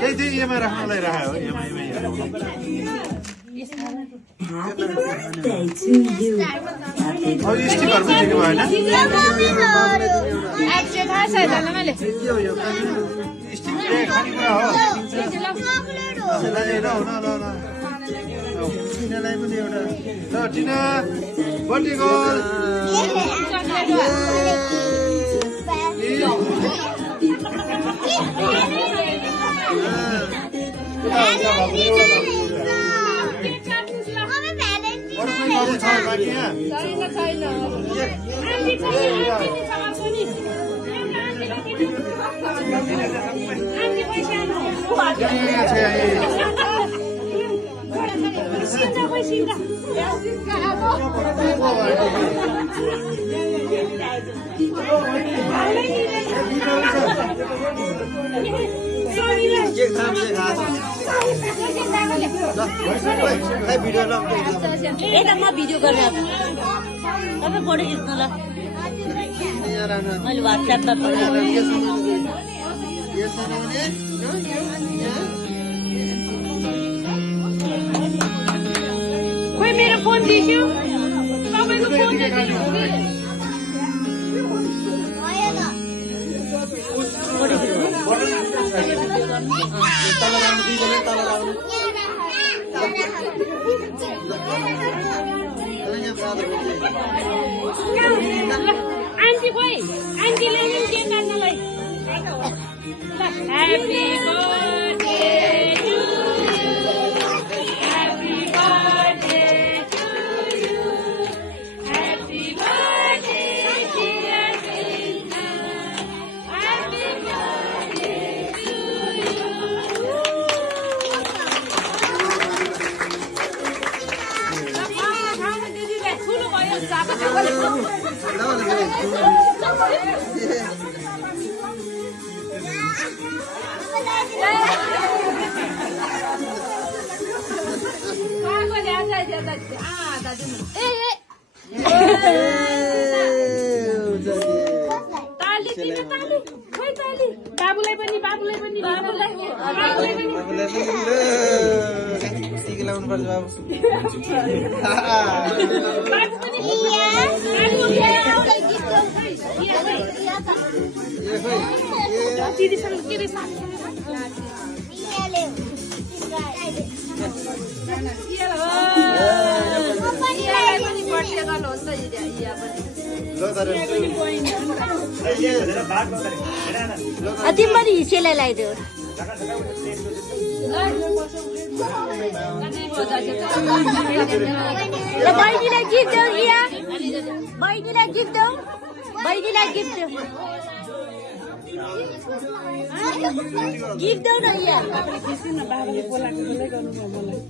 त्यही एमा राख्नलाई राख्यो एमा Happy birthday to you. Sticker पनि दिनु भएन स्टिक खानेकुरा हो टिनालाई पनि एउटा ल टिना बर्थडे गर्ल भिडियो गरेर तपाईँ फोटो खिच्नु ल मैले व्हाट्सएपमा खोइ मेरो फोन दिन्छु तपाईँको फोन आन्टी खोइ आन्टीले नि के गर्नलाई happy birthday to you happy birthday to you happy birthday dear Cynthia happy birthday to you ठुलो भयो बाबुलाई पनि तिमीले हिस्सेलाई लगाइदेऊ बहिनीलाई गिफ्ट देऊ बहिनीलाई गिफ्ट देऊ गिफ्ट देऊ न बाबाले बोलाएको मलाई